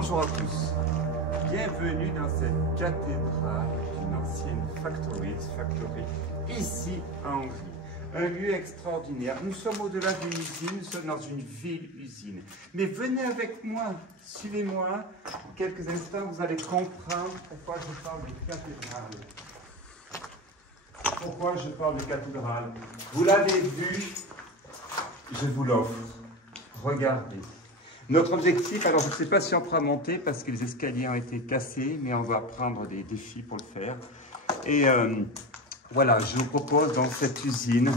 Bonjour à tous, bienvenue dans cette cathédrale d'une ancienne factory, ici en Hongrie. Un lieu extraordinaire. Nous sommes au-delà d'une usine, nous sommes dans une ville-usine. Mais venez avec moi, suivez-moi. En quelques instants, vous allez comprendre pourquoi je parle de cathédrale. Pourquoi je parle de cathédrale? Vous l'avez vu, je vous l'offre. Regardez. Notre objectif, alors je ne sais pas si on pourra monter parce que les escaliers ont été cassés, mais on va prendre des défis pour le faire. Et voilà, je vous propose dans cette usine,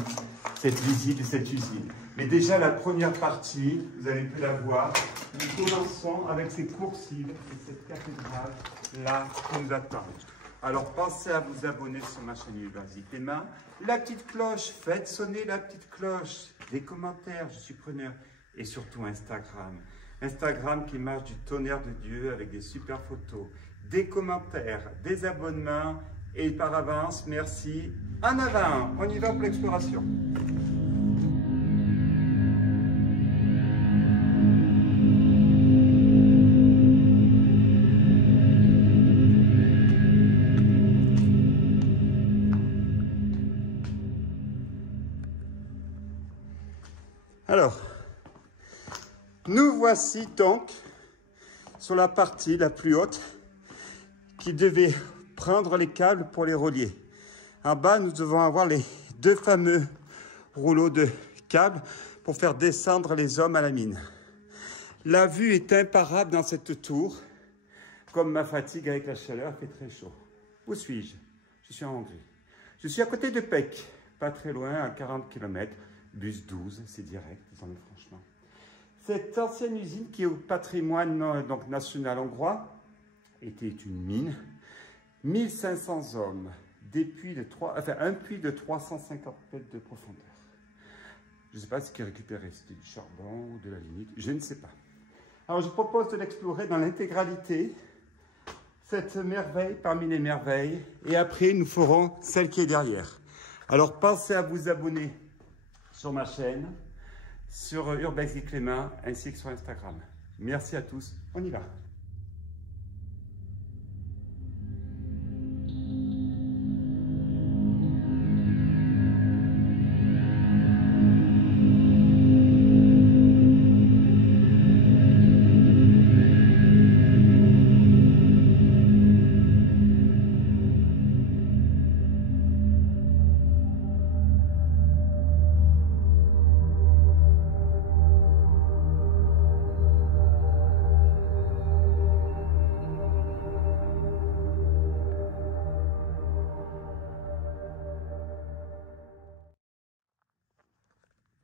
cette visite de cette usine. Mais déjà la première partie, vous avez pu la voir, nous commençons avec ces coursives et cette cathédrale là qui nous attend. Alors pensez à vous abonner sur ma chaîne Université Main. La petite cloche, faites sonner la petite cloche. Des commentaires, je suis preneur. Et surtout Instagram. Instagram qui marche du tonnerre de Dieu avec des super photos, des commentaires, des abonnements. Et par avance, merci. En avant, on y va pour l'exploration. Alors, nous voici donc sur la partie la plus haute qui devait prendre les câbles pour les relier. En bas, nous devons avoir les deux fameux rouleaux de câbles pour faire descendre les hommes à la mine. La vue est imparable dans cette tour, comme ma fatigue avec la chaleur fait très chaud. Où suis-je? Je suis en Hongrie. Je suis à côté de Pécs, pas très loin, à 40 km. Bus 12, c'est direct, franchement. Cette ancienne usine qui est au patrimoine donc, national hongrois était une mine. 1500 hommes, un puits de 350 mètres de profondeur. Je ne sais pas ce qui récupérait, c'était du charbon ou de la lignite, je ne sais pas. Alors je propose de l'explorer dans l'intégralité, cette merveille parmi les merveilles, et après nous ferons celle qui est derrière. Alors pensez à vous abonner sur ma chaîne, sur Urbex et Clément, ainsi que sur Instagram. Merci à tous, on y va.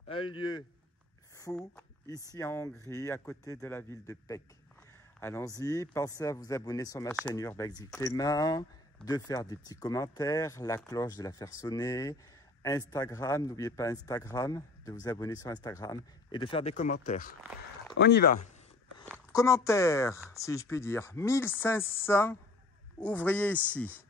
Un lieu fou ici en Hongrie, à côté de la ville de Pécs. Allons-y, pensez à vous abonner sur ma chaîne Urbex et Clément, de faire des petits commentaires, la cloche de la faire sonner, Instagram, n'oubliez pas Instagram, de vous abonner sur Instagram et de faire des commentaires. On y va. Commentaires, si je puis dire, 1500 ouvriers ici.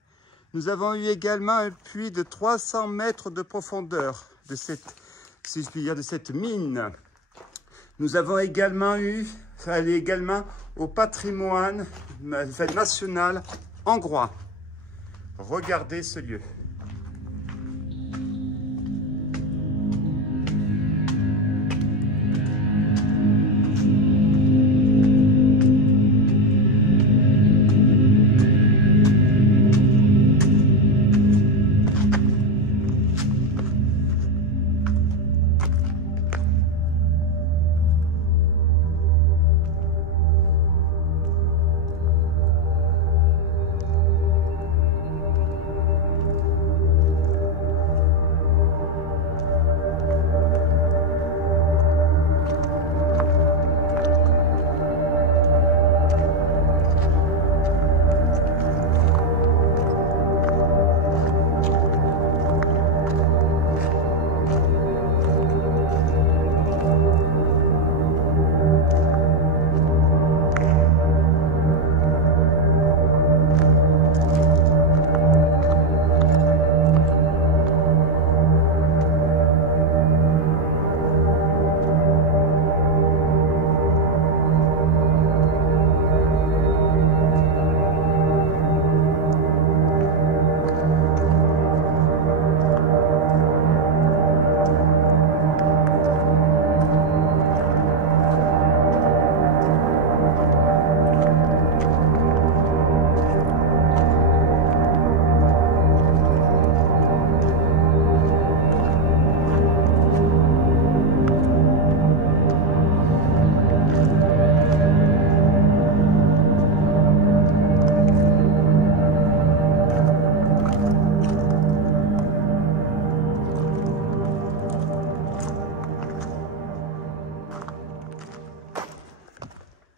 Nous avons eu également un puits de 300 mètres de profondeur de cette, si je puis dire, de cette mine. Nous avons également eu, ça allait également au patrimoine national hongrois. Regardez ce lieu.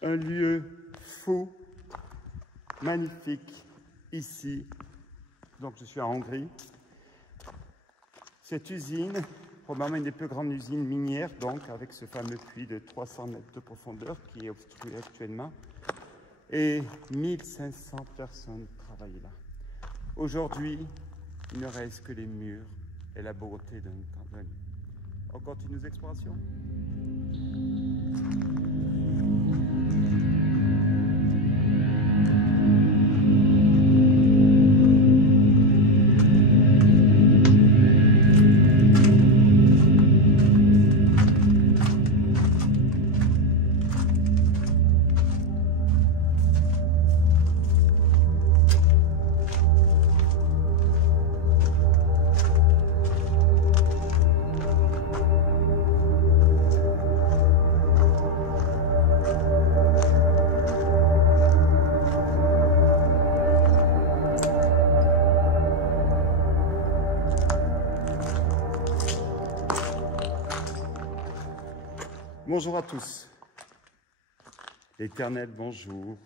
un lieu fou, magnifique, ici. Donc je suis en Hongrie. Cette usine, probablement une des plus grandes usines minières, donc avec ce fameux puits de 300 mètres de profondeur qui est obstrué actuellement. Et 1500 personnes travaillent là. Aujourd'hui, il ne reste que les murs et la beauté d'un lieu. On continue nos explorations. Bonjour à tous. Éternel bonjour.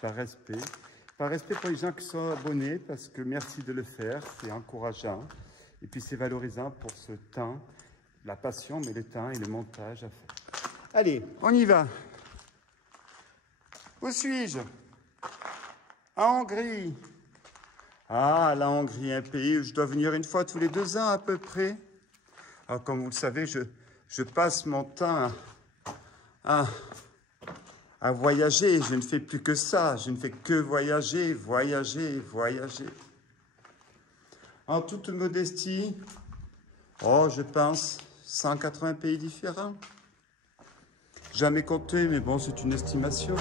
Par respect. Par respect pour les gens qui sont abonnés, parce que merci de le faire, c'est encourageant. Et puis c'est valorisant pour ce temps, la passion, mais le temps et le montage à faire. Allez, on y va. Où suis-je? En Hongrie. Ah, la Hongrie, un pays où je dois venir une fois tous les 2 ans à peu près. Alors, comme vous le savez, je passe mon temps à voyager. Je ne fais plus que ça. Je ne fais que voyager, voyager, voyager. En toute modestie, oh, je pense 180 pays différents. Jamais compté, mais bon, c'est une estimation.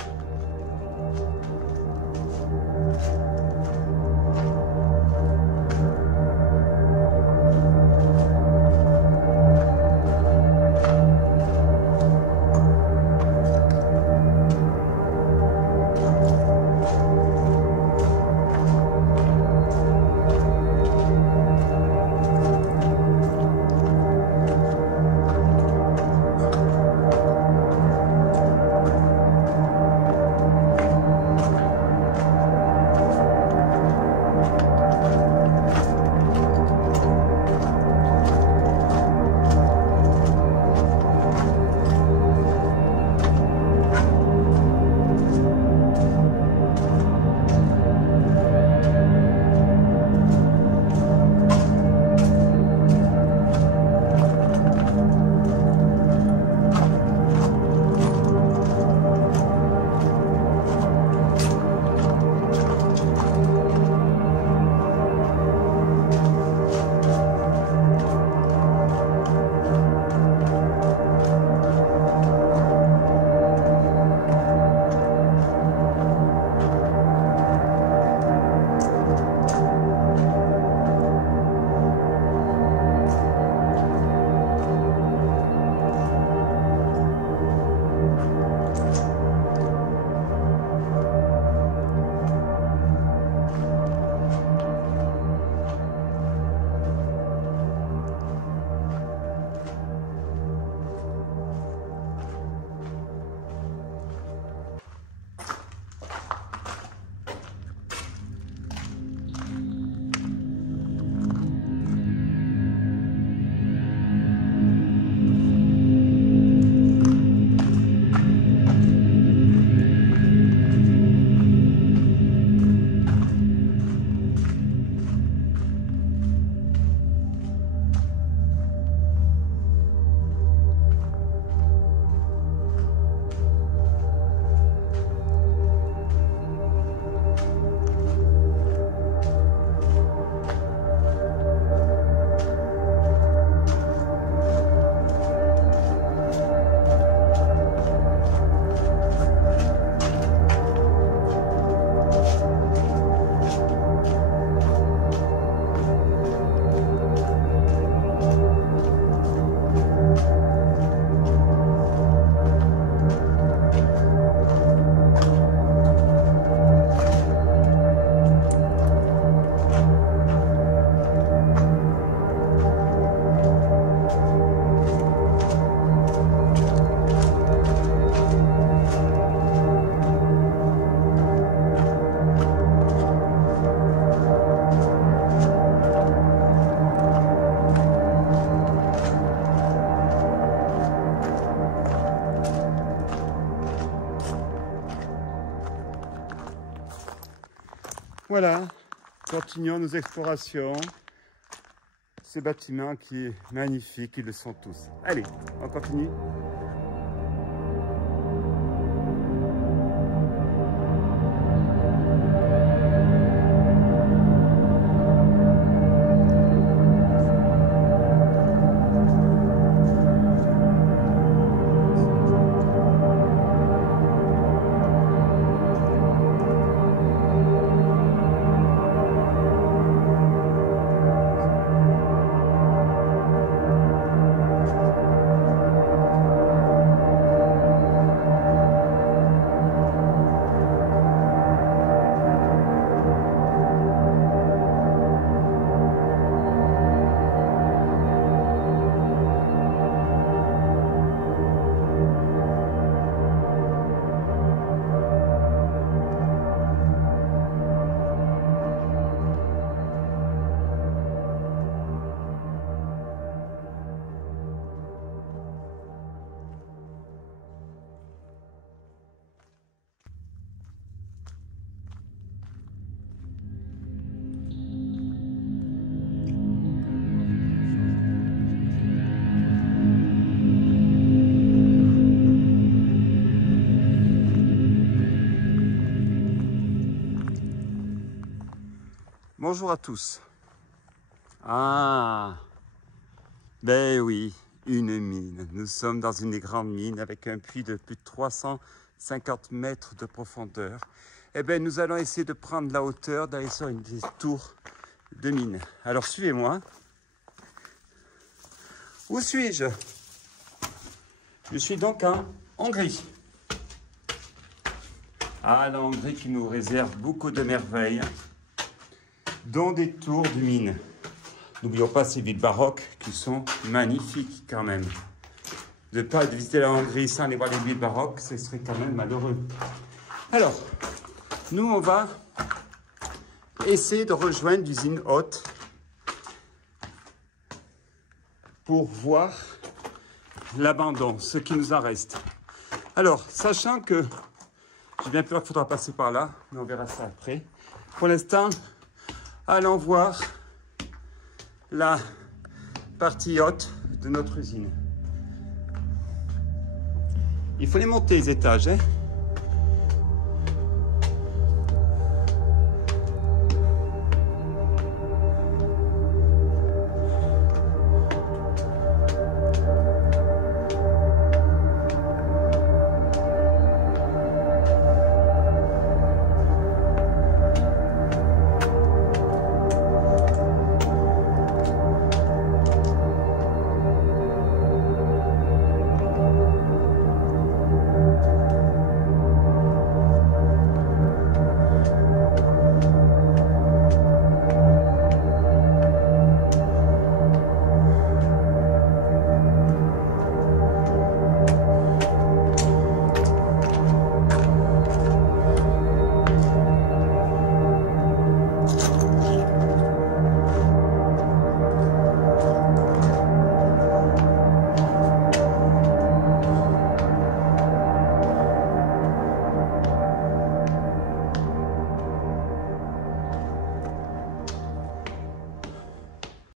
Voilà, continuons nos explorations. Ces bâtiments qui sont magnifiques, ils le sont tous. Allez, on continue. Bonjour à tous. Ah, ben oui, une mine. Nous sommes dans une grande mine avec un puits de plus de 350 mètres de profondeur. Eh bien, nous allons essayer de prendre la hauteur, d'aller sur une des tours de mine. Alors, suivez-moi. Où suis-je? Je suis donc en Hongrie. Ah, la Hongrie qui nous réserve beaucoup de merveilles, dont des tours de mine. N'oublions pas ces villes baroques qui sont magnifiques quand même. De ne pas visiter la Hongrie sans aller voir les villes baroques, ce serait quand même malheureux. Alors, nous on va essayer de rejoindre l'usine Haute pour voir l'abandon, ce qui nous en reste. Alors, sachant que j'ai bien peur qu'il faudra passer par là, mais on verra ça après. Pour l'instant, allons voir la partie haute de notre usine. Il faut les monter les étages, hein.